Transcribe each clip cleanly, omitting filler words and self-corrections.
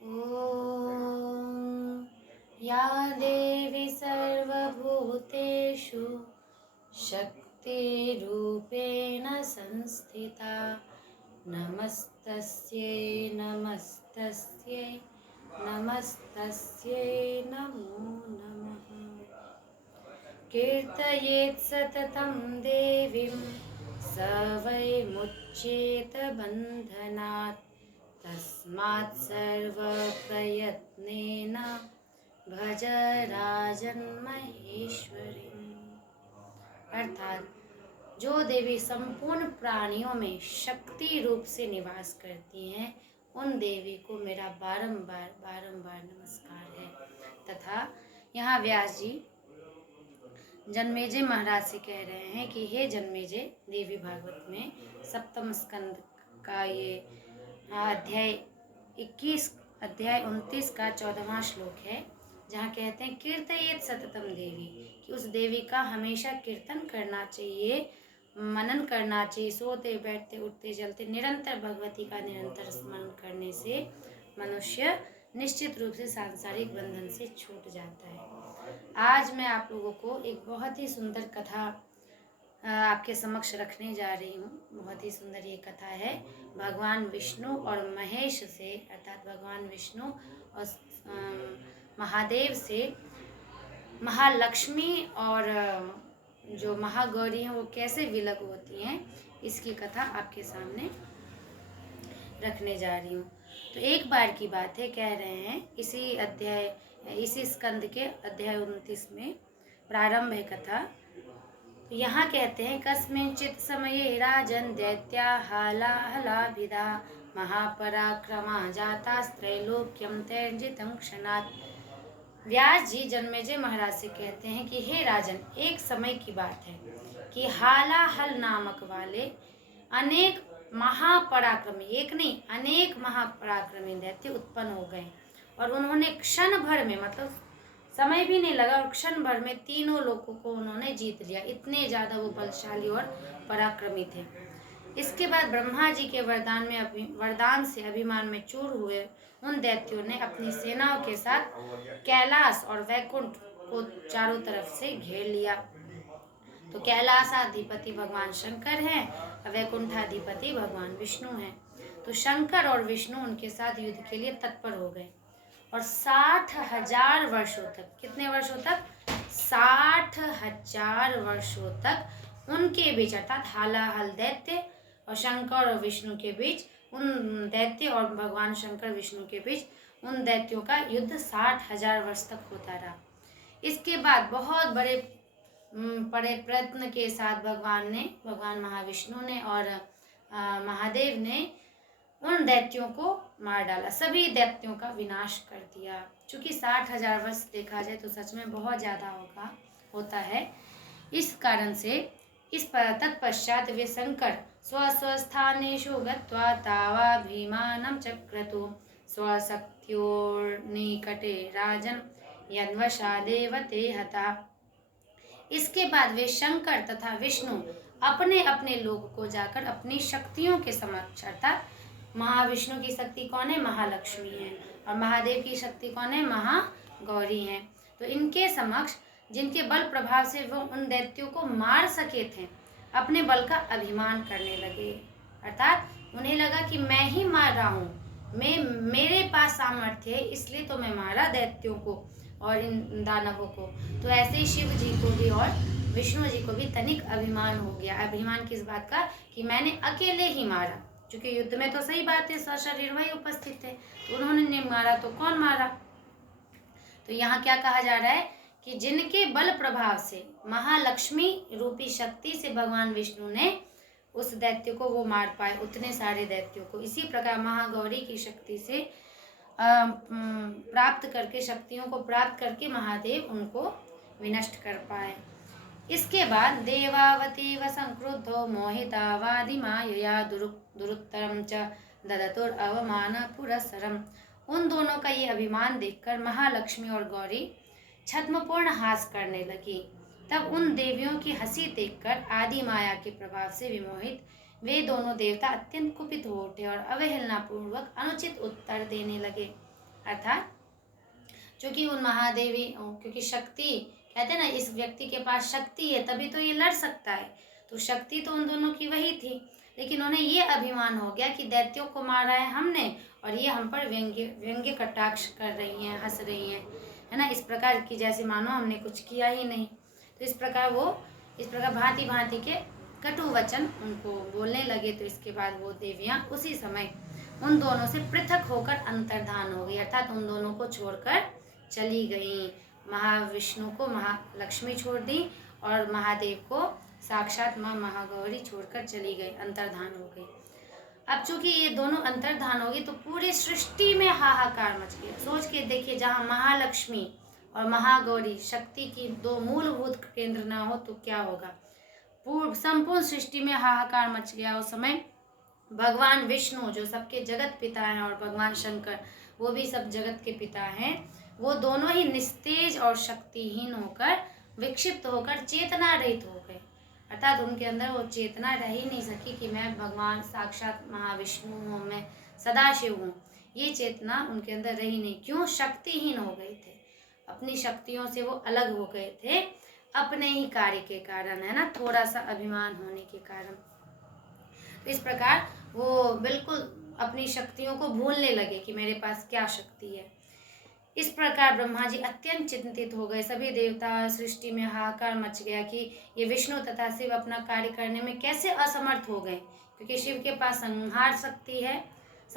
ॐ या देवी सर्वभूतेषु शक्तिरूपेण संस्थिता नमस्तस्यै नमस्तस्यै नमस्तस्यै नमो नमः। कीर्तयेत् सततं देवीं स वै मुच्येत बन्धनात् तस्मात् सर्वप्रयत्नेन भज राजन्महेश्वरीम्। अर्थात जो देवी संपूर्ण प्राणियों में शक्ति रूप से निवास करती हैं, उन देवी को मेरा बारंबार बारंबार नमस्कार है। तथा यहाँ व्यास जी जन्मेजय महाराज से कह रहे हैं कि हे जन्मेजय, देवी भागवत में सप्तम स्कंद का ये अध्याय 29 का 14वां श्लोक है, जहाँ कहते हैं कीर्तयेत सततम देवी, कि उस देवी का हमेशा कीर्तन करना चाहिए, मनन करना चाहिए। सोते बैठते उठते चलते निरंतर भगवती का निरंतर स्मरण करने से मनुष्य निश्चित रूप से सांसारिक बंधन से छूट जाता है। आज मैं आप लोगों को एक बहुत ही सुंदर कथा आपके समक्ष रखने जा रही हूँ। बहुत ही सुंदर ये कथा है भगवान विष्णु और महेश से, अर्थात भगवान विष्णु और महादेव से महालक्ष्मी और जो महागौरी हैं वो कैसे विलग होती हैं, इसकी कथा आपके सामने रखने जा रही हूँ। तो एक बार की बात है, कह रहे हैं इसी स्कंद के अध्याय 29 में प्रारंभ है कथा। तो यहाँ कहते हैं कस्मिंचित् समये राजन् दैत्या हालाहलाभिधा महापराक्रमा जातास्त्रैलोक्यं तैर्जितं क्षणात्। व्यास जी जन्मेजय महाराज से कहते हैं कि हे राजन, एक समय की बात है कि हालाहल नामक वाले अनेक महापराक्रमी, एक नहीं अनेक महापराक्रमी दैत्य उत्पन्न हो गए और उन्होंने क्षण भर में, मतलब समय भी नहीं लगा, और क्षण भर में तीनों लोगों को उन्होंने जीत लिया। इतने ज्यादा वो बलशाली और पराक्रमी थे। इसके बाद ब्रह्मा जी के वरदान से अभिमान में चूर हुए उन दैत्यों ने अपनी सेनाओं के साथ कैलाश और वैकुंठ को चारों तरफ से घेर लिया। तो कैलाशाधिपति भगवान शंकर हैं और वैकुंठाधिपति भगवान विष्णु हैं। तो शंकर और विष्णु उनके साथ युद्ध के लिए तत्पर हो गए और 60,000 वर्षों तक, कितने वर्षों तक? 60,000 वर्षों तक उनके बीच, अर्थात हालाहल दैत्य और शंकर और विष्णु के बीच, उन दैत्य और भगवान शंकर विष्णु के बीच उन दैत्यों का युद्ध 60,000 वर्ष तक होता रहा। इसके बाद बहुत बड़े प्रयत्न के साथ भगवान महाविष्णु ने और महादेव ने उन दैत्यों को मार डाला, सभी दैत्यों का विनाश कर दिया। चूंकि 60,000 वर्ष देखा जाए तो सच में बहुत ज्यादा होता है। इस कारण से तत्पश्चात वे शंकर स्वस्थानेषु गत्वा तावाभिमानं चक्रतु स्वशक्त्योर्निकटे राजन् यन्वशादेव ते हता। इसके बाद वे शंकर तथा विष्णु अपने अपने लोक को जाकर अपनी शक्तियों के समक्ष, अर्थात महाविष्णु की शक्ति कौन है? महालक्ष्मी है। और महादेव की शक्ति कौन है? महागौरी है। तो इनके समक्ष, जिनके बल प्रभाव से वो उन दैत्यों को मार सके थे, अपने बल का अभिमान करने लगे। अर्थात उन्हें लगा कि मैं ही मार रहा हूँ, मेरे पास सामर्थ्य है, इसलिए तो मैं मारा दैत्यों को और इन दानवों को। तो ऐसे ही शिव जी को भी और विष्णु जी को भी तनिक अभिमान हो गया। अभिमान किस बात का? कि मैंने अकेले ही मारा। क्योंकि युद्ध में तो सही बात है, सशरीर वही उपस्थित थे, तो उन्होंने नहीं मारा तो कौन मारा? तो यहाँ क्या कहा जा रहा है कि जिनके बल प्रभाव से, महालक्ष्मी रूपी शक्ति से भगवान विष्णु ने उस दैत्य को वो मार पाए, उतने सारे दैत्यों को, इसी प्रकार महागौरी की शक्ति से शक्तियों को प्राप्त करके महादेव उनको विनष्ट कर पाए। इसके बाद देवावतीव संक्रुद्धो मोहितावादिमायया दुरुत्तरं च ददतुर अवमान पुरस्सरम्। उन दोनों का ये अभिमान देखकर महालक्ष्मी और गौरी छद्मपूर्ण हास करने लगी। तब उन देवियों की हंसी देखकर आदि माया के प्रभाव से विमोहित वे दोनों देवता अत्यंत कुपित हो उठे और अवहेलना पूर्वक अनुचित उत्तर देने लगे। अर्थात क्योंकि उन महादेवी, क्योंकि शक्ति कहते हैं ना, इस व्यक्ति के पास शक्ति है तभी तो ये लड़ सकता है, तो शक्ति तो उन दोनों की वही थी। लेकिन उन्हें ये अभिमान हो गया कि दैत्यों को मारा है हमने और ये हम पर व्यंग्य कटाक्ष कर रही हैं, हंस रही हैं, है ना, इस प्रकार की, जैसे मानो हमने कुछ किया ही नहीं। तो इस प्रकार भांति भांति के कटु वचन उनको बोलने लगे। तो इसके बाद वो देवियाँ उसी समय उन दोनों से पृथक होकर अंतर्धान हो गई, अर्थात उन दोनों को छोड़कर चली गई। महाविष्णु को महालक्ष्मी छोड़ दी और महादेव को साक्षात माँ महागौरी छोड़कर चली गई, अंतर्धान हो गई। अब चूंकि ये दोनों अंतर्धान हो गई तो पूरी सृष्टि में हाहाकार मच गया। सोच के देखिए, जहाँ महालक्ष्मी और महागौरी शक्ति की दो मूलभूत केंद्र ना हो तो क्या होगा। संपूर्ण सृष्टि में हाहाकार मच गया। उस समय भगवान विष्णु जो सबके जगत पिता हैं और भगवान शंकर वो भी सब जगत के पिता हैं, वो दोनों ही निस्तेज और शक्तिहीन होकर, विक्षिप्त होकर चेतना रहित हो गए। अर्थात उनके अंदर वो चेतना रह ही नहीं सकी कि मैं भगवान साक्षात महाविष्णु हूँ, मैं सदाशिव हूँ। ये चेतना उनके अंदर रही नहीं। क्यों? शक्तिहीन हो गए थे, अपनी शक्तियों से वो अलग हो गए थे, अपने ही कार्य के कारण, है ना, थोड़ा सा अभिमान होने के कारण। तो इस प्रकार वो बिल्कुल अपनी शक्तियों को भूलने लगे कि मेरे पास क्या शक्ति है। इस प्रकार ब्रह्मा जी अत्यंत चिंतित हो गए। सभी देवता, सृष्टि में हाहाकार मच गया कि ये विष्णु तथा शिव अपना कार्य करने में कैसे असमर्थ हो गए, क्योंकि शिव के पास संहार शक्ति है,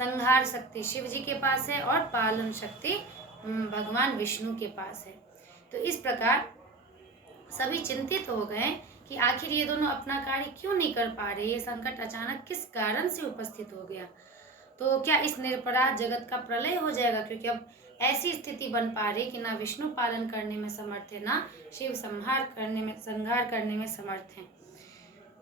संहार शक्ति शिव जी के पास है और पालन शक्ति भगवान विष्णु के पास है। तो इस प्रकार सभी चिंतित हो गए कि आखिर ये दोनों अपना कार्य क्यों नहीं कर पा रहे, ये संकट अचानक किस कारण से उपस्थित हो गया। तो क्या इस निरपराध जगत का प्रलय हो जाएगा, क्योंकि अब ऐसी स्थिति बन पा रही कि ना विष्णु पालन करने में समर्थ है, ना शिव संहार करने में समर्थ हैं।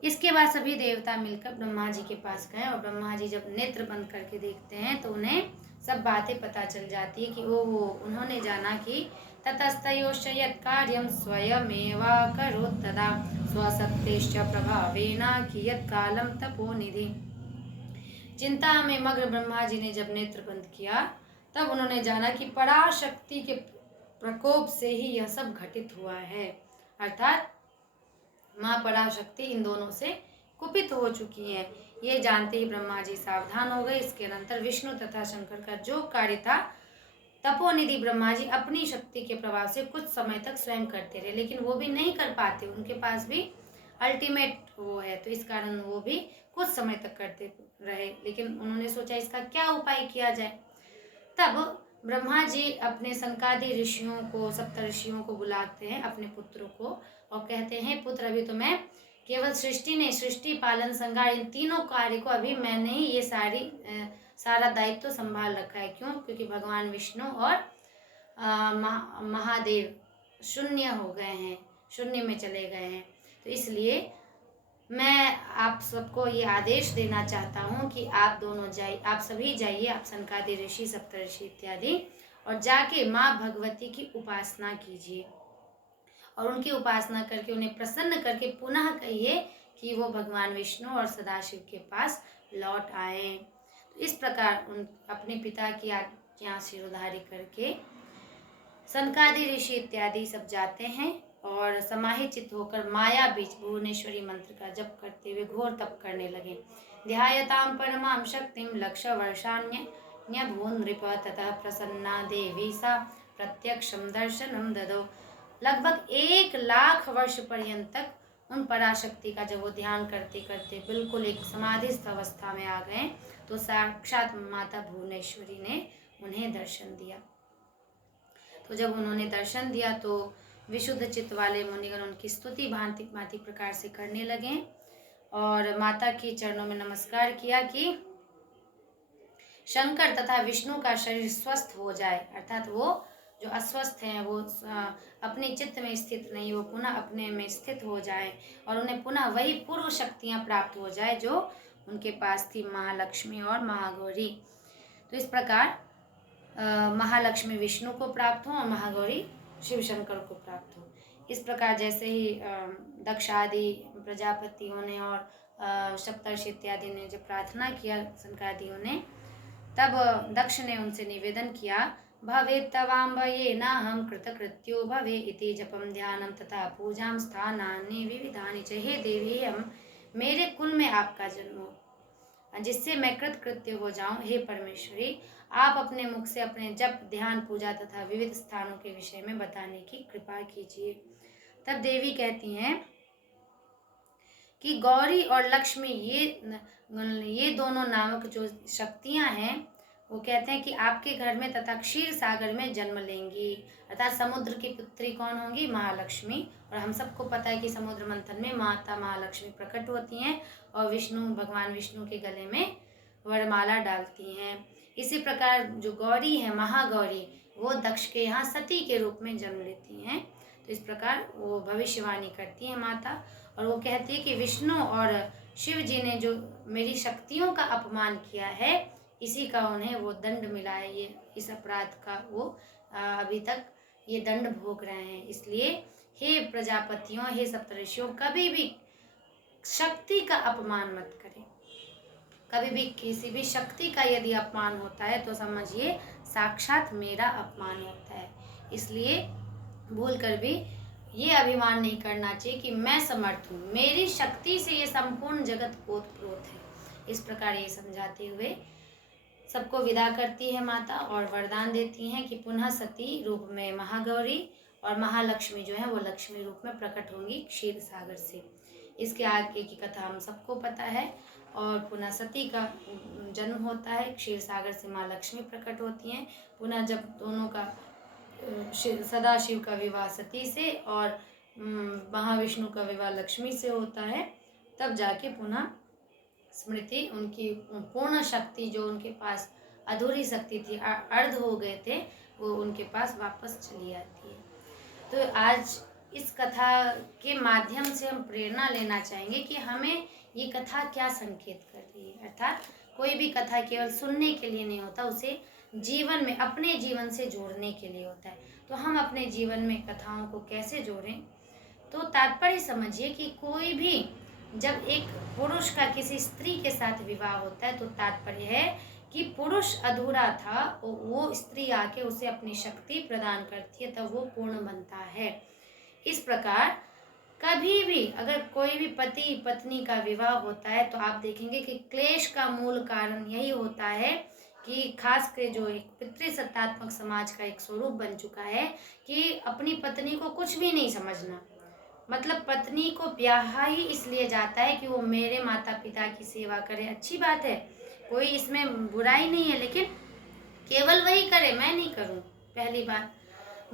इसके बाद सभी देवता मिलकर ब्रह्मा जी के पास गए और ब्रह्मा जी जब नेत्र बंद करके देखते हैं तो उन्हें सब बातें पता चल जाती है कि उन्होंने जाना कि ततस्तयोश्च यत् कार्यं स्वयमेवाकरोत् तदा स्वशक्तिश्च प्रभावेन कियत् कालं तपोनिधि। चिंता में मग्न ब्रह्मा जी ने जब नेत्र बंद किया तब उन्होंने जाना कि पराशक्ति के प्रकोप से ही यह सब घटित हुआ है, अर्थात माँ पराशक्ति इन दोनों से कुपित हो चुकी है। ये जानते ही ब्रह्मा जी सावधान हो गए। इसके अनंतर विष्णु तथा शंकर का जो कार्य था, तपोनिधि ब्रह्मा जी अपनी शक्ति के प्रभाव से कुछ समय तक स्वयं करते रहे, लेकिन वो भी नहीं कर पाते, उनके पास भी अल्टीमेट वो है, तो इस कारण वो भी कुछ समय तक करते रहे। लेकिन उन्होंने सोचा इसका क्या उपाय किया जाए। तब ब्रह्मा जी अपने सनकादि ऋषियों को, सप्तऋषियों को बुलाते हैं, अपने पुत्रों को, और कहते हैं पुत्र, अभी तो मैं केवल सृष्टि पालन संहार इन तीनों कार्य को अभी मैंने ही ये सारा दायित्व तो संभाल रखा है। क्यों? क्योंकि भगवान विष्णु और महादेव शून्य हो गए हैं, शून्य में चले गए हैं। तो इसलिए मैं आप सबको ये आदेश देना चाहता हूँ कि आप दोनों जाइए, आप सभी जाइए, आप सनकादि ऋषि, सप्तऋषि इत्यादि, और जाके माँ भगवती की उपासना कीजिए और उनकी उपासना करके उन्हें प्रसन्न करके पुनः कहिए कि वो भगवान विष्णु और सदाशिव के पास लौट आए। तो इस प्रकार उन अपने पिता की आज्ञा शिरोधारी करके सनकादि ऋषि इत्यादि सब जाते हैं और समाहित चित्त होकर माया बीच भुवनेश्वरी मंत्र का जप करते हुए घोर तप करने लगे। ध्यायतां परमां शक्तिं लक्ष्य वर्षाण्य भून नृप ततः प्रसन्ना देवी सा प्रत्यक्षं दर्शनं ददौ। लगभग 1 लाख वर्ष पर्यंत तक उन पराशक्ति का जब वो ध्यान करते करते बिल्कुल एक समाधिस्थ अवस्था में आ गए तो साक्षात माता भुवनेश्वरी ने उन्हें दर्शन दिया। तो जब उन्होंने दर्शन दिया तो विशुद्ध चित्त वाले मुनिगण उनकी स्तुति भांति भांति प्रकार से करने लगे और माता के चरणों में नमस्कार किया कि शंकर तथा विष्णु का शरीर स्वस्थ हो जाए, अर्थात वो जो अस्वस्थ हैं, वो अपने चित्त में स्थित नहीं, वो पुनः अपने में स्थित हो जाए और उन्हें पुनः वही पूर्व शक्तियाँ प्राप्त हो जाए जो उनके पास थी, महालक्ष्मी और महागौरी। तो इस प्रकार महालक्ष्मी विष्णु को प्राप्त हो और महागौरी शिव शंकर को प्राप्त हो। इस प्रकार जैसे ही दक्ष आदि प्रजापतियों ने और सप्तर्षि इत्यादि ने जब प्रार्थना किया सनकादियों ने, तब दक्ष ने उनसे निवेदन किया, भवेत् तवाम्ब येन हम कृतकृत्यो भवे इति जपम ध्यानम तथा पूजाम स्थानानि विविधानि च। हे देवी, हम मेरे कुल में आपका जन्म हो जिससे मैं कृतकृत्य हो जाऊं। हे परमेश्वरी, आप अपने मुख से अपने जप, ध्यान, पूजा तथा विविध स्थानों के विषय में बताने की कृपा कीजिए। तब देवी कहती हैं कि गौरी और लक्ष्मी ये दोनों नामक जो शक्तियां हैं, वो कहते हैं कि आपके घर में तथा क्षीर सागर में जन्म लेंगी। अर्थात समुद्र की पुत्री कौन होंगी? महालक्ष्मी। और हम सबको पता है कि समुद्र मंथन में माता महालक्ष्मी प्रकट होती हैं और भगवान विष्णु के गले में वरमाला डालती हैं। इसी प्रकार जो गौरी है, महागौरी, वो दक्ष के यहाँ सती के रूप में जन्म लेती हैं। तो इस प्रकार वो भविष्यवाणी करती है माता, और वो कहती है कि विष्णु और शिव जी ने जो मेरी शक्तियों का अपमान किया है, इसी का उन्हें वो दंड मिला है। ये इस अपराध का वो अभी तक ये दंड भोग रहे हैं। इसलिए हे प्रजापतियों, हे सप्तऋषियों, कभी भी शक्ति का अपमान मत करें। कभी भी किसी भी शक्ति का यदि अपमान होता है तो समझिए साक्षात मेरा अपमान होता है। इसलिए भूल कर भी ये अभिमान नहीं करना चाहिए कि मैं समर्थ हूँ, मेरी शक्ति से ये संपूर्ण जगत ओतप्रोत है। इस प्रकार ये समझाते हुए सबको विदा करती है माता और वरदान देती हैं कि पुनः सती रूप में महागौरी और महालक्ष्मी जो है वो लक्ष्मी रूप में प्रकट होंगी क्षीर सागर से। इसके आगे की कथा हम सबको पता है। और पुनः सती का जन्म होता है, क्षीर सागर से माँ लक्ष्मी प्रकट होती हैं। पुनः जब दोनों का सदाशिव का विवाह सती से और महाविष्णु का विवाह लक्ष्मी से होता है, तब जाके पुनः स्मृति, उनकी पूर्ण शक्ति जो उनके पास अधूरी शक्ति थी, अर्ध हो गए थे, वो उनके पास वापस चली आती है। तो आज इस कथा के माध्यम से हम प्रेरणा लेना चाहेंगे कि हमें ये कथा क्या संकेत कर रही है। अर्थात कोई भी कथा केवल सुनने के लिए नहीं होता, उसे जीवन में, अपने जीवन से जोड़ने के लिए होता है। तो हम अपने जीवन में कथाओं को कैसे जोड़ें? तो तात्पर्य समझिए कि कोई भी जब एक पुरुष का किसी स्त्री के साथ विवाह होता है तो तात्पर्य है कि पुरुष अधूरा था, वो स्त्री आके उसे अपनी शक्ति प्रदान करती है, तब वो पूर्ण बनता है। इस प्रकार कभी भी अगर कोई भी पति पत्नी का विवाह होता है तो आप देखेंगे कि क्लेश का मूल कारण यही होता है कि खास कर जो एक पितृसत्तात्मक समाज का एक स्वरूप बन चुका है कि अपनी पत्नी को कुछ भी नहीं समझना। मतलब पत्नी को ब्याहा ही इसलिए जाता है कि वो मेरे माता पिता की सेवा करे। अच्छी बात है, कोई इसमें बुराई नहीं है, लेकिन केवल वही करे, मैं नहीं करूं, पहली बात।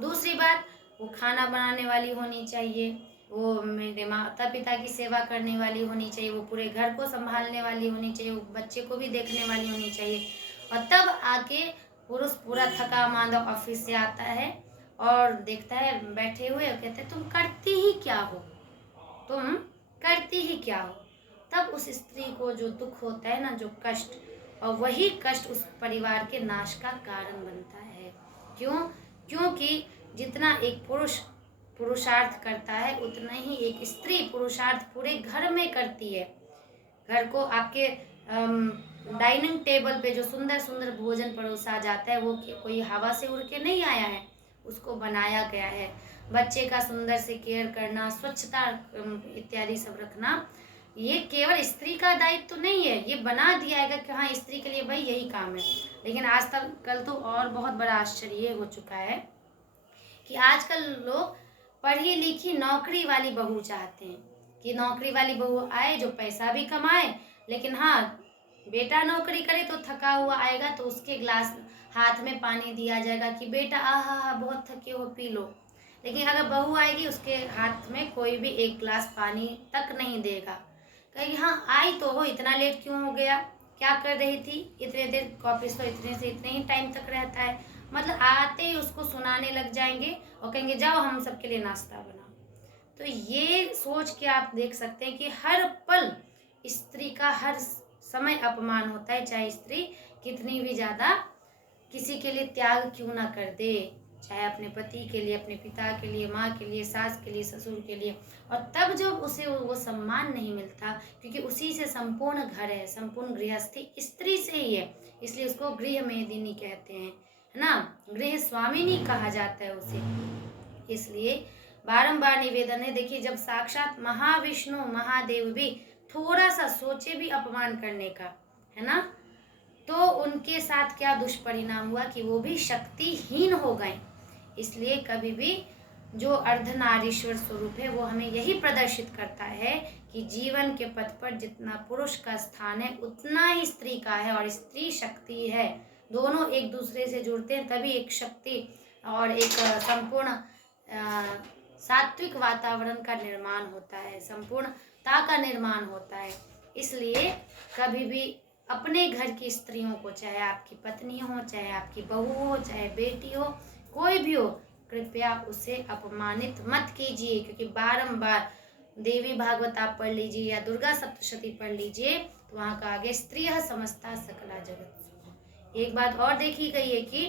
दूसरी बात, वो खाना बनाने वाली होनी चाहिए, वो मेरे माता पिता की सेवा करने वाली होनी चाहिए, वो पूरे घर को संभालने वाली होनी चाहिए, वो बच्चे को भी देखने वाली होनी चाहिए। और तब आके पुरुष पूरा थका मांदा ऑफिस से आता है और देखता है बैठे हुए, और कहते हैं तुम करती ही क्या हो, तुम करती ही क्या हो। तब उस स्त्री को जो दुख होता है ना, जो कष्ट, और वही कष्ट उस परिवार के नाश का कारण बनता है। क्यों? क्योंकि जितना एक पुरुष पुरुषार्थ करता है उतना ही एक स्त्री पुरुषार्थ पूरे घर में करती है। घर को आपके डाइनिंग टेबल पे जो सुंदर सुंदर भोजन परोसा जाता है, वो कोई हवा से उड़ के नहीं आया है, उसको बनाया गया है। बच्चे का सुंदर से केयर करना, स्वच्छता इत्यादि सब रखना, ये केवल स्त्री का दायित्व तो नहीं है, ये बना दिया है कि हाँ स्त्री के लिए भाई यही काम है। लेकिन आज तक कल तो और बहुत बड़ा आश्चर्य हो चुका है कि आजकल लोग पढ़ी लिखी नौकरी वाली बहू चाहते हैं कि नौकरी वाली बहू आए जो पैसा भी कमाए, लेकिन हाँ बेटा नौकरी करे तो थका हुआ आएगा तो उसके ग्लास हाथ में पानी दिया जाएगा कि बेटा आहा बहुत थके हो पी लो। लेकिन अगर बहू आएगी उसके हाथ में कोई भी एक ग्लास पानी तक नहीं देगा, कहेगी हाँ आई तो हो, इतना लेट क्यों हो गया, क्या कर रही थी, इतने देर ऑफिस तो इतने से इतने ही टाइम तक रहता है। मतलब आते ही उसको सुनाने लग जाएंगे और कहेंगे जाओ हम सबके लिए नाश्ता बनाओ। तो ये सोच के आप देख सकते हैं कि हर पल स्त्री का हर समय अपमान होता है, चाहे स्त्री कितनी भी ज़्यादा किसी के लिए त्याग क्यों ना कर दे, चाहे अपने पति के लिए, अपने पिता के लिए, माँ के लिए, सास के लिए, ससुर के लिए। और तब जब उसे वो सम्मान नहीं मिलता, क्योंकि उसी से संपूर्ण घर है, संपूर्ण गृहस्थी स्त्री से ही है, इसलिए उसको गृह मेदिनी कहते हैं, है ना, गृह स्वामिनी कहा जाता है उसे। इसलिए बारंबार निवेदन है। देखिए, जब साक्षात महाविष्णु महादेव भी थोड़ा सा सोचे भी अपमान करने का, है ना, तो उनके साथ क्या दुष्परिणाम हुआ कि वो भी शक्तिहीन हो गए। इसलिए कभी भी जो अर्धनारीश्वर स्वरूप है वो हमें यही प्रदर्शित करता है कि जीवन के पथ पर जितना पुरुष का स्थान है उतना ही स्त्री का है, और स्त्री शक्ति है। दोनों एक दूसरे से जुड़ते हैं, तभी एक शक्ति और एक संपूर्ण सात्विक वातावरण का निर्माण होता है, संपूर्णता का निर्माण होता है। इसलिए कभी भी अपने घर की स्त्रियों को, चाहे आपकी पत्नी हो, चाहे आपकी बहू हो, चाहे बेटी हो, कोई भी हो, कृपया उसे अपमानित मत कीजिए। क्योंकि बारंबार देवी भागवत आप पढ़ लीजिए या दुर्गा सप्तशती पढ़ लीजिए, तो वहाँ का आगे स्त्रियः समस्ता सकला जगत। एक बात और देखी गई है कि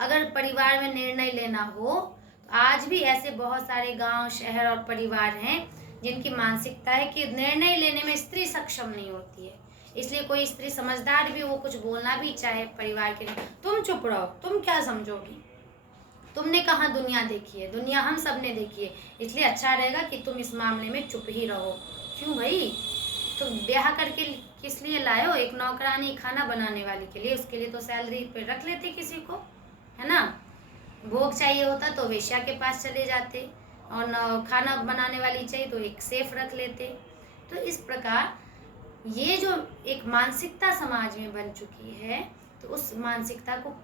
अगर परिवार में निर्णय लेना हो, तो आज भी ऐसे बहुत सारे गांव, शहर और परिवार हैं जिनकी मानसिकता है कि निर्णय लेने में स्त्री सक्षम नहीं होती है। इसलिए कोई स्त्री समझदार भी, वो कुछ बोलना भी चाहे परिवार के लिए, तुम चुप रहो, तुम क्या समझोगी, तुमने कहाँ दुनिया देखी है, दुनिया हम सब ने देखी है, इसलिए अच्छा रहेगा कि तुम इस मामले में चुप ही रहो। क्यों भाई, तो ब्याह करके किस लिए लाए हो? एक नौकरानी खाना बनाने वाली के लिए, उसके लिए तो सैलरी पे रख लेते किसी को, है ना। भोग चाहिए होता तो वेश्या के पास चले जाते, और खाना बनाने वाली चाहिए तो एक सेफ रख लेते। तो इस प्रकार ये जो एक मानसिकता समाज में बन चुकी है, तो उस मानसिकता को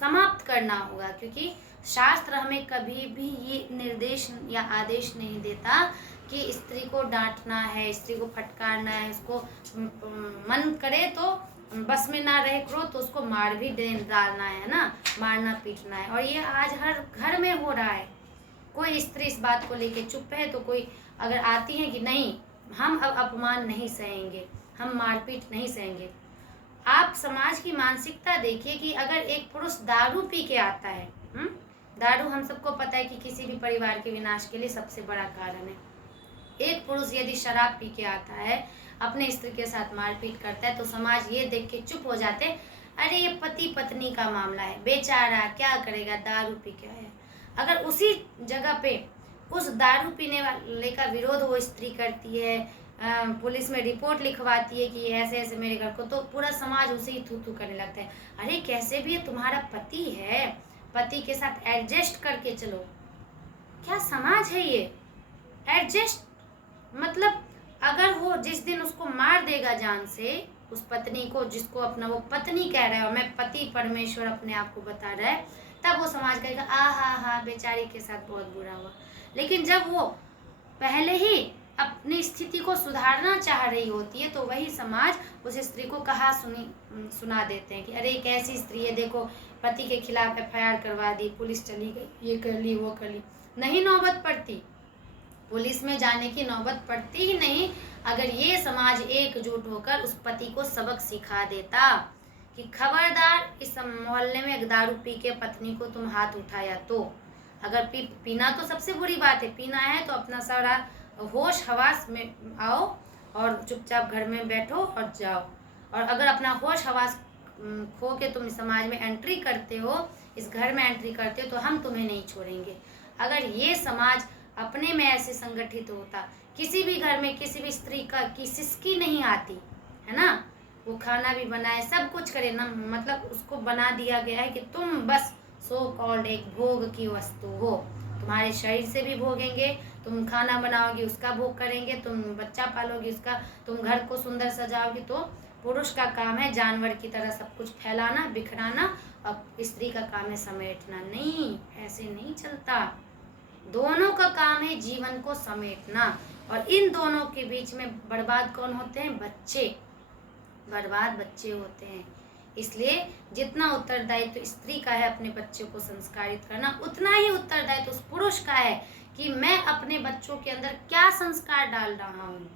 समाप्त करना होगा। क्योंकि शास्त्र हमें कभी भी ये निर्देश या आदेश नहीं देता कि स्त्री को डांटना है, स्त्री को फटकारना है, उसको मन करे तो बस में ना रहे क्रोध तो उसको मार भी डालना है ना, मारना पीटना है। और ये आज हर घर में हो रहा है। कोई स्त्री इस बात को लेके चुप है, तो कोई अगर आती है कि नहीं, हम अब अपमान नहीं सहेंगे, हम मारपीट नहीं सहेंगे। आप समाज की मानसिकता देखिए कि अगर एक पुरुष दारू पी के आता है, दारू हम सबको पता है कि किसी भी परिवार के विनाश के लिए सबसे बड़ा कारण है। एक पुरुष यदि शराब पी के आता है, अपने स्त्री के साथ मारपीट करता है, तो समाज ये देख के चुप हो जाते, अरे ये पति पत्नी का मामला है, बेचारा क्या करेगा, दारू पी के आया। अगर उसी जगह पे उस दारू पीने वाले का विरोध वो स्त्री करती है, पुलिस में रिपोर्ट लिखवाती है कि ऐसे ऐसे मेरे घर को, तो पूरा समाज उसे ही थू थू करने लगता है। अरे कैसे भी तुम्हारा पति है, पति के साथ एडजस्ट करके चलो। क्या समाज है ये? एडजस्ट मतलब अगर वो जिस दिन उसको मार देगा जान से, उस पत्नी को, जिसको अपना वो पत्नी कह रहा है और मैं पति परमेश्वर अपने आप को बता रहा है, तब वो समाज कहेगा हा बेचारी के साथ बहुत बुरा हुआ। लेकिन जब वो पहले ही अपनी स्थिति को सुधारना चाह रही होती है, तो वही समाज उस स्त्री को कहा सुना देते हैं कि अरे एक ऐसी स्त्री है, देखो पति के खिलाफ FIR करवा दी, पुलिस चली गई, ये कर ली वो कर ली। नहीं नौबत पड़ती, पुलिस में जाने की नौबत पड़ती ही नहीं, अगर ये समाज एकजुट होकर उस पति को सबक सिखा देता कि खबरदार, इस मोहल्ले में दारू पी के पत्नी को तुम हाथ उठाया तो, अगर पीना तो सबसे बुरी बात है, पीना है तो अपना सारा होश हवास में आओ और चुपचाप घर में बैठो और जाओ। और अगर अपना होश हवास खो के तुम समाज में एंट्री करते हो, इस घर में एंट्री करते हो, तो हम तुम्हें नहीं छोड़ेंगे। अगर ये समाज अपने में ऐसे संगठित होता, किसी भी घर में किसी भी स्त्री का की सिसकी नहीं आती, है ना, वो खाना भी बनाए, सब कुछ करे ना, मतलब उसको बना दिया गया है कि तुम बस सो कॉल्ड एक भोग की वस्तु हो, तुम्हारे शरीर से भी भोगेंगे, तुम खाना बनाओगी उसका भोग करेंगे, तुम बच्चा पालोगी उसका, तुम घर को सुंदर सजाओगी। तो पुरुष का काम है जानवर की तरह सब कुछ फैलाना, बिखराना, और स्त्री का काम है समेटना। नहीं, ऐसे नहीं चलता। दोनों का काम है जीवन को समेटना, और इन दोनों के बीच में बर्बाद कौन होते हैं? बच्चे, बर्बाद बच्चे होते हैं। इसलिए जितना उत्तरदायित्व स्त्री का है अपने बच्चे को संस्कारित करना, उतना ही उत्तरदायित्व उस पुरुष का है कि मैं अपने बच्चों के अंदर क्या संस्कार डाल रहा हूँ।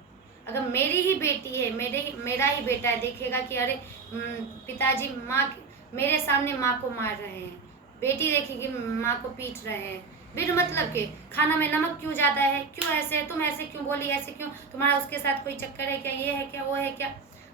अगर मेरी ही बेटी है, मेरा ही बेटा है, देखेगा कि अरे पिताजी माँ मेरे सामने माँ को मार रहे हैं, बेटी देखेगी माँ को पीट रहे हैं बिन मतलब के, खाना में नमक क्यों ज़्यादा है, क्यों ऐसे है, तुम ऐसे क्यों बोली, ऐसे क्यों, तुम्हारा उसके साथ कोई चक्कर है क्या, ये है क्या, वो है क्या।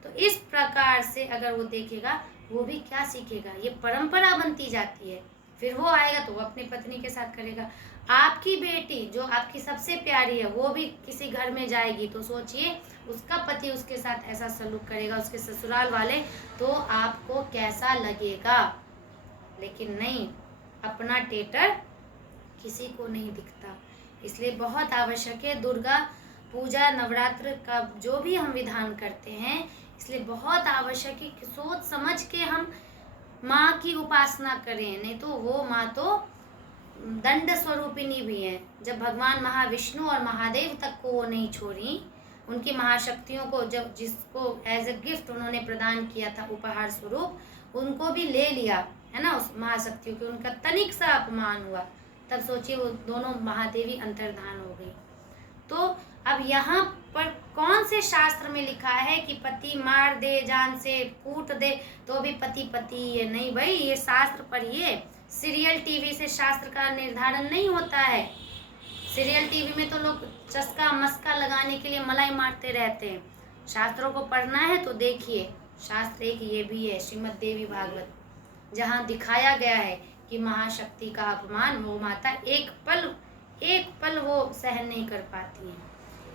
तो इस प्रकार से अगर वो देखेगा, वो भी क्या सीखेगा, ये परंपरा बनती जाती है। फिर वो आएगा तो वो अपनी पत्नी के साथ करेगा। आपकी बेटी जो आपकी सबसे प्यारी है वो भी किसी घर में जाएगी तो सोचिए उसका पति उसके साथ ऐसा सलूक करेगा, उसके ससुराल वाले, तो आपको कैसा लगेगा। लेकिन नहीं, अपना टेटर किसी को नहीं दिखता। इसलिए बहुत आवश्यक है दुर्गा पूजा नवरात्र का जो भी हम विधान करते हैं, इसलिए बहुत आवश्यक है कि सोच समझ के हम माँ की उपासना करें, नहीं तो वो माँ तो दंड स्वरूपिणी भी है। जब भगवान महाविष्णु और महादेव तक को वो नहीं छोड़ी, उनकी महाशक्तियों को जब जिसको एज ए गिफ्ट उन्होंने प्रदान किया था उपहार स्वरूप, उनको भी ले लिया है ना उस महाशक्तियों के, उनका तनिक सा अपमान हुआ, तब सोचिए वो दोनों महादेवी अंतर्धान हो गई। तो अब यहाँ पर कौन से शास्त्र में लिखा है कि पति मार दे, जान से कूट दे तो भी पति पति? ये नहीं भाई, ये शास्त्र पढ़िए। सीरियल टीवी से शास्त्र का निर्धारण नहीं होता है। सीरियल टीवी में तो लोग चस्का मस्का लगाने के लिए मलाई मारते रहते हैं। शास्त्रों को पढ़ना है तो देखिए, शास्त्र एक ये भी है श्रीमद् देवी भागवत, जहाँ दिखाया गया है कि महाशक्ति का अपमान वो माता एक पल वो सहन नहीं कर पाती है।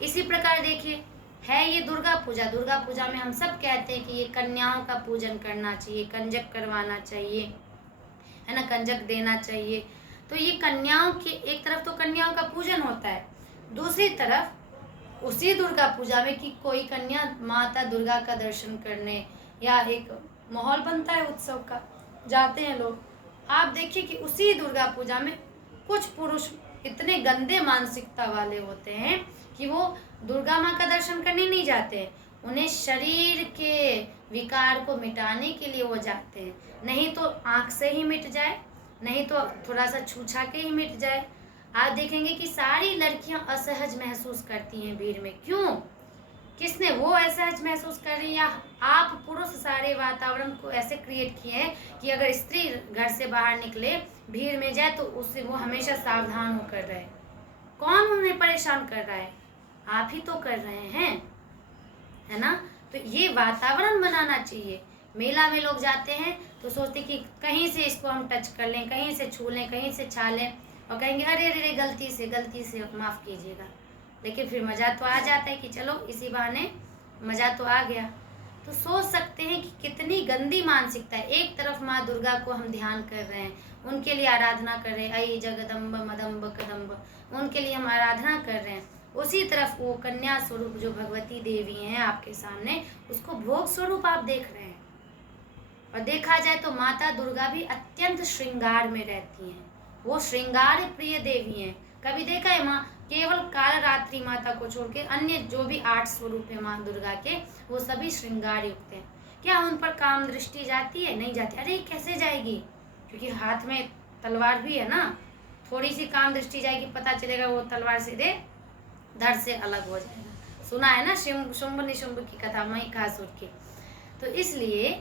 इसी प्रकार देखिए है ये दुर्गा पूजा। दुर्गा पूजा में हम सब कहते हैं कि ये कन्याओं का पूजन करना चाहिए, कंजक करवाना चाहिए, है ना, कंजक देना चाहिए। तो ये कन्याओं की एक तरफ तो कन्याओं का पूजन होता है, दूसरी तरफ उसी दुर्गा पूजा में कि कोई कन्या माता दुर्गा का दर्शन करने, या एक माहौल बनता है उत्सव का, जाते हैं लोग। आप देखिए कि उसी दुर्गा पूजा में कुछ पुरुष इतने गंदे मानसिकता वाले होते हैं कि वो दुर्गा माँ का दर्शन करने नहीं जाते, उन्हें शरीर के विकार को मिटाने के लिए वो जाते हैं। नहीं तो आँख से ही मिट जाए, नहीं तो थोड़ा सा छूछा के ही मिट जाए। आप देखेंगे कि सारी लड़कियां असहज महसूस करती हैं भीड़ में। क्यों? किसने वो असहज महसूस कर रही है, या आप पुरुष सारे वातावरण को ऐसे क्रिएट किए हैं कि अगर स्त्री घर से बाहर निकले भीड़ में जाए तो उससे वो हमेशा सावधान होकर रहे। कौन उन्हें परेशान कर रहा है? आप ही तो कर रहे हैं, है ना। तो ये वातावरण बनाना चाहिए। मेला में लोग जाते हैं तो सोचते कि कहीं से इसको हम टच कर लें, कहीं से छू लें, कहीं से छा लें, और कहेंगे अरे अरे गलती से माफ़ कीजिएगा। लेकिन फिर मज़ा तो आ जाता है कि चलो इसी बहाने मज़ा तो आ गया। तो सोच सकते हैं कि कितनी गंदी मानसिकता है। एक तरफ माँ दुर्गा को हम ध्यान कर रहे हैं, उनके लिए आराधना कर रहे हैं, आई जगदम्ब मदम्ब कदम्ब, उनके लिए हम आराधना कर रहे हैं। उसी तरफ वो कन्या स्वरूप जो भगवती देवी हैं आपके सामने, उसको भोग स्वरूप आप देख रहे हैं। और देखा जाए तो माता दुर्गा भी अत्यंत श्रृंगार में रहती हैं, वो श्रृंगार प्रिय देवी हैं। कभी देखा है माँ केवल कालरात्रि माता को छोड़ के अन्य जो भी 8 स्वरूप है माँ दुर्गा के, वो सभी श्रृंगार युक्त हैं। क्या उन पर काम दृष्टि जाती है? नहीं जाती। अरे कैसे जाएगी? क्योंकि हाथ में तलवार भी है ना, थोड़ी सी काम दृष्टि जाएगी, पता चलेगा वो तलवार सीधे धड़ से अलग हो जाएगा। सुना है ना शुंभ निशुंभ की कथा, महिषासुर की। तो इसलिए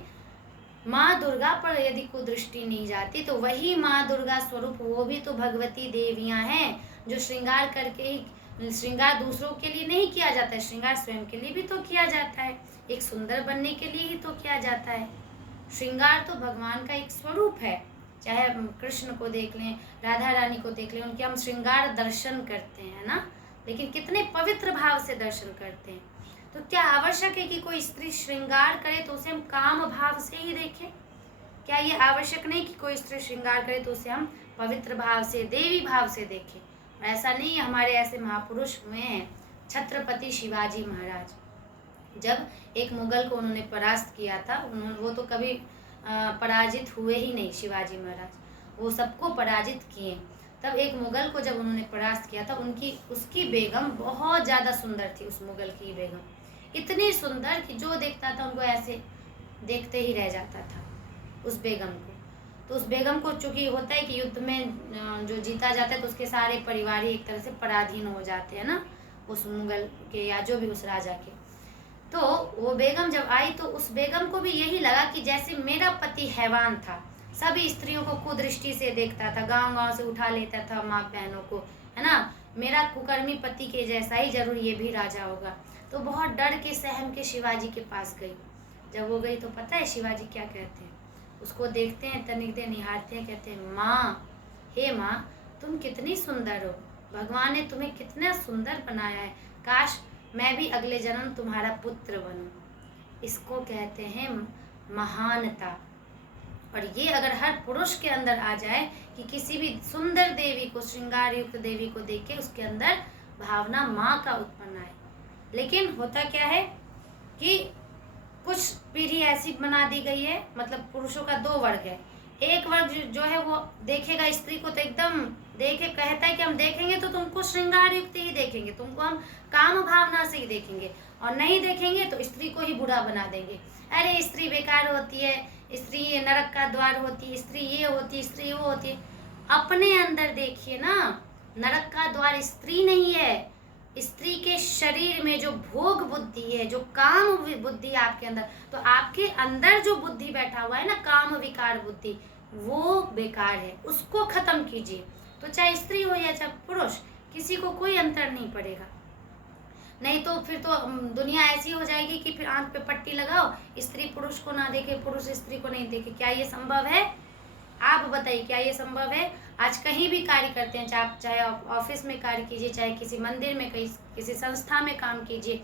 माँ दुर्गा पर यदि कोई दृष्टि नहीं जाती तो वही माँ दुर्गा स्वरूप वो भी तो भगवती देवियाँ हैं, जो श्रृंगार करके ही, श्रृंगार दूसरों के लिए नहीं किया जाता है, श्रृंगार स्वयं के लिए भी तो किया जाता है, एक सुंदर बनने के लिए ही तो किया जाता है। श्रृंगार तो भगवान का एक स्वरूप है। चाहे हम कृष्ण को देख लें, राधा रानी को देख लें, उनके हम श्रृंगार दर्शन करते हैं ना, लेकिन कितने पवित्र भाव से दर्शन करते हैं। तो क्या आवश्यक है कि कोई स्त्री श्रृंगार करे तो उसे हम काम भाव से ही देखें? क्या ये आवश्यक नहीं कि कोई स्त्री श्रृंगार करे तो उसे हम पवित्र भाव से, देवी भाव से देखें? ऐसा नहीं है। हमारे ऐसे महापुरुष हुए हैं, छत्रपति शिवाजी महाराज, जब एक मुगल को उन्होंने परास्त किया था, वो तो कभी पराजित हुए ही नहीं। शिवाजी महाराज वो सबको पराजित किए। तब एक मुगल को जब उन्होंने परास्त किया था, उसकी बेगम बहुत ज़्यादा सुंदर थी। उस मुगल की बेगम इतनी सुंदर कि जो देखता था उनको ऐसे देखते ही रह जाता था उस बेगम को। तो उस बेगम को चूँकि होता है कि युद्ध में जो जीता जाता है तो उसके सारे परिवार ही एक तरह से पराधीन हो जाते हैं ना, उस मुगल के या जो भी उस राजा के। तो वो बेगम जब आई तो उस बेगम को भी यही लगा कि जैसे मेरा पति हैवान था, सभी स्त्रियों को कुदृष्टि से देखता था, गांव गांव से उठा लेता था माँ बहनों को, है ना। मेरा कुकर्मी पति के जैसा ही जरूर ये भी राजा होगा। तो बहुत डर के सहम के शिवाजी के पास गई। जब वो गई तो पता है शिवाजी क्या कहते हैं, उसको देखते हैं, तनिक देर निहारते हैं, कहते हैं माँ, हे माँ, तुम कितनी सुंदर हो, भगवान ने तुम्हें कितना सुंदर बनाया है, काश मैं भी अगले जन्म तुम्हारा पुत्र बनूं। इसको कहते हैं महानता। और ये अगर हर पुरुष के अंदर आ जाए कि किसी भी सुंदर देवी को, श्रृंगार युक्त देवी को देख के उसके अंदर भावना माँ का उत्पन्न आए। लेकिन होता क्या है कि कुछ पीढ़ी ऐसी बना दी गई है, मतलब पुरुषों का दो वर्ग है। एक वर्ग जो है वो देखेगा स्त्री को तो एकदम देखे, कहता है कि हम देखेंगे तो तुमको श्रृंगार युक्त ही देखेंगे, तुमको हम काम भावना से ही देखेंगे, और नहीं देखेंगे तो स्त्री को ही बुरा बना देंगे। अरे स्त्री बेकार होती है, स्त्री नरक का द्वार होती है, स्त्री ये होती है, स्त्री वो होती है। अपने अंदर देखिए ना, नरक का द्वार स्त्री नहीं है। स्त्री के शरीर में जो भोग बुद्धि है, जो काम बुद्धि आपके अंदर, तो आपके अंदर जो बुद्धि बैठा हुआ है ना, काम विकार बुद्धि, वो बेकार है, उसको खत्म कीजिए। तो चाहे स्त्री हो या चाहे पुरुष, किसी को कोई अंतर नहीं पड़ेगा। नहीं तो फिर तो दुनिया ऐसी हो जाएगी कि फिर आंख पे पट्टी लगाओ, स्त्री पुरुष को ना देखे, पुरुष स्त्री को नहीं देखे। क्या ये संभव है? आप बताइए, क्या ये संभव है? आज कहीं भी कार्य करते हैं, चाहे ऑफिस में कार्य कीजिए, चाहे किसी मंदिर में, किसी संस्था में काम कीजिए,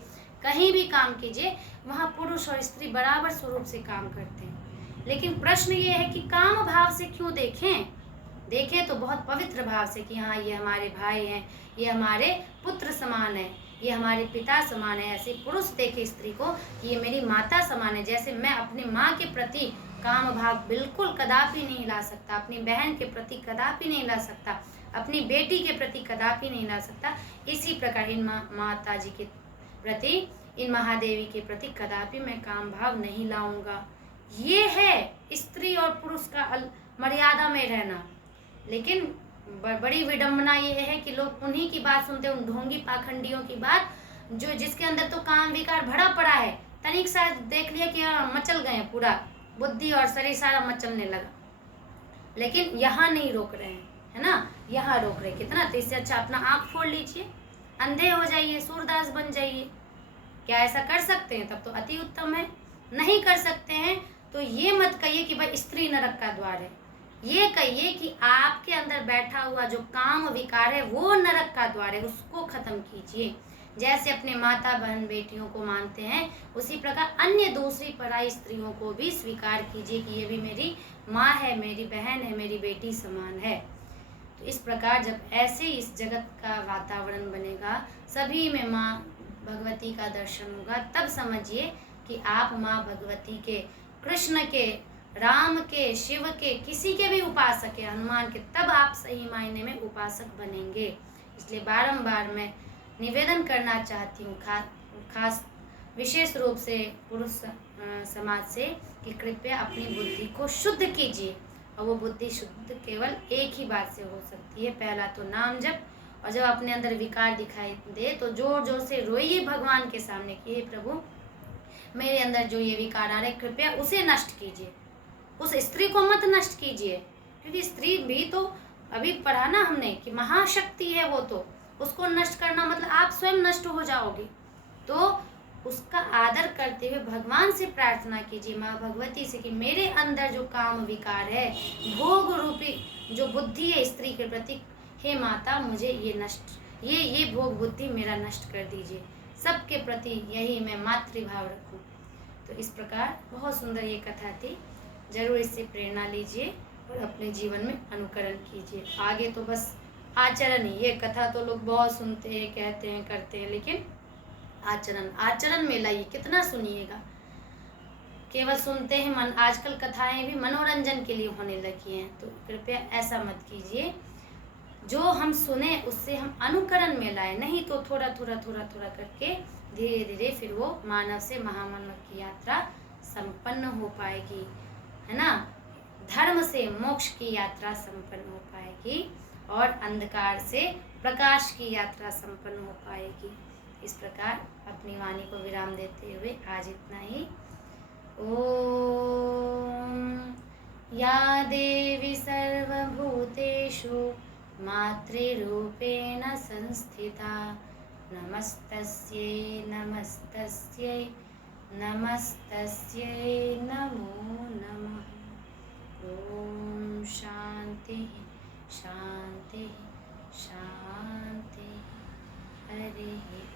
कहीं भी काम कीजिए, वहाँ पुरुष और स्त्री बराबर स्वरूप से काम करते हैं। लेकिन प्रश्न ये है कि काम भाव से क्यों देखें तो बहुत पवित्र भाव से कि हाँ ये हमारे भाई हैं, ये हमारे पुत्र समान है, ये हमारे पिता समान है। ऐसे पुरुष देखे स्त्री को कि ये मेरी माता समान है। जैसे मैं अपनी माँ के प्रति काम भाव बिल्कुल कदापि नहीं ला सकता, अपनी बहन के प्रति कदापि नहीं ला सकता, अपनी बेटी के प्रति कदापि नहीं ला सकता, इसी प्रकार इन माता जी के प्रति, इन महादेवी के प्रति कदापि मैं काम भाव नहीं लाऊंगा। ये है स्त्री और पुरुष का मर्यादा में रहना। लेकिन बड़ी विडंबना ये है कि लोग उन्हीं की बात सुनते हैं, उन ढोंगी पाखंडियों की बात, जो जिसके अंदर तो काम विकार भरा पड़ा है, तनिक सा देख लिया कि मचल गए, पूरा बुद्धि और शरीर सारा मचलने लगा। लेकिन यहाँ नहीं रोक रहे हैं, है ना, यहाँ रोक रहे कितना। तो इससे अच्छा अपना आँख फोड़ लीजिए, अंधे हो जाइए, सूरदास बन जाइए। क्या ऐसा कर सकते हैं? तब तो अति उत्तम है। नहीं कर सकते हैं तो ये मत कहिए कि भाई स्त्री नरक का द्वार है, ये कहिए कि आपके अंदर बैठा हुआ जो काम विकार है वो नरक का द्वार है, उसको खत्म कीजिए। जैसे अपने माता बहन बेटियों को मानते हैं, उसी प्रकार अन्य दूसरी पराई स्त्रियों को भी स्वीकार कीजिए कि ये भी मेरी माँ है, मेरी बहन है, मेरी बेटी समान है। तो इस प्रकार जब ऐसे इस जगत का वातावरण बनेगा, सभी में माँ भगवती का दर्शन होगा, तब समझिए कि आप माँ भगवती के, कृष्ण के, राम के, शिव के, किसी के भी उपासक है, हनुमान के, तब आप सही मायने में उपासक बनेंगे। इसलिए बारंबार मैं निवेदन करना चाहती हूँ, खास विशेष रूप से पुरुष समाज से, कि कृपया अपनी बुद्धि को शुद्ध कीजिए। और वो बुद्धि शुद्ध केवल एक ही बात से हो सकती है, पहला तो नाम जप, और जब अपने अंदर विकार दिखाई दे तो जोर जोर से रोइए भगवान के सामने कि हे प्रभु, मेरे अंदर जो ये विकार आ रहे, कृपया उसे नष्ट कीजिए। उस स्त्री को मत नष्ट कीजिए, क्योंकि स्त्री भी तो अभी पढ़ा ना हमने कि महाशक्ति है वो, तो उसको नष्ट करना मतलब आप स्वयं नष्ट हो जाओगे। तो उसका आदर करते हुए भगवान से प्रार्थना कीजिए, माँ भगवती से, कि मेरे अंदर जो काम विकार है, भोग रूपी जो बुद्धि है स्त्री के प्रति, हे माता मुझे ये नष्ट, ये भोग बुद्धि मेरा नष्ट कर दीजिए। सबके प्रति यही मैं मातृभाव रखूं। तो इस प्रकार बहुत सुंदर ये कथा थी, जरूर इससे प्रेरणा लीजिए और अपने जीवन में अनुकरण कीजिए। आगे तो बस आचरण ही, ये कथा तो लोग बहुत सुनते हैं, कहते हैं, करते हैं, लेकिन आचरण में लाइए। कितना सुनिएगा, केवल सुनते हैं मन। आजकल कथाएं भी मनोरंजन के लिए होने लगी हैं, तो कृपया ऐसा मत कीजिए। जो हम सुने उससे हम अनुकरण में लाए, नहीं तो थोड़ा थोड़ा करके धीरे धीरे फिर वो मानव से महामानव की यात्रा संपन्न हो पाएगी, है ना। धर्म से मोक्ष की यात्रा संपन्न हो पाएगी और अंधकार से प्रकाश की यात्रा संपन्न हो पाएगी। इस प्रकार अपनी वाणी को विराम देते हुए आज इतना ही। ओम या देवी सर्वभूतेषु मातृरूपेण संस्थिता नमस्तस्यै नमस्तस्यै नमस्तस्यै नमो नमः। ॐ शान्ति शान्ति शान्ति। हरिः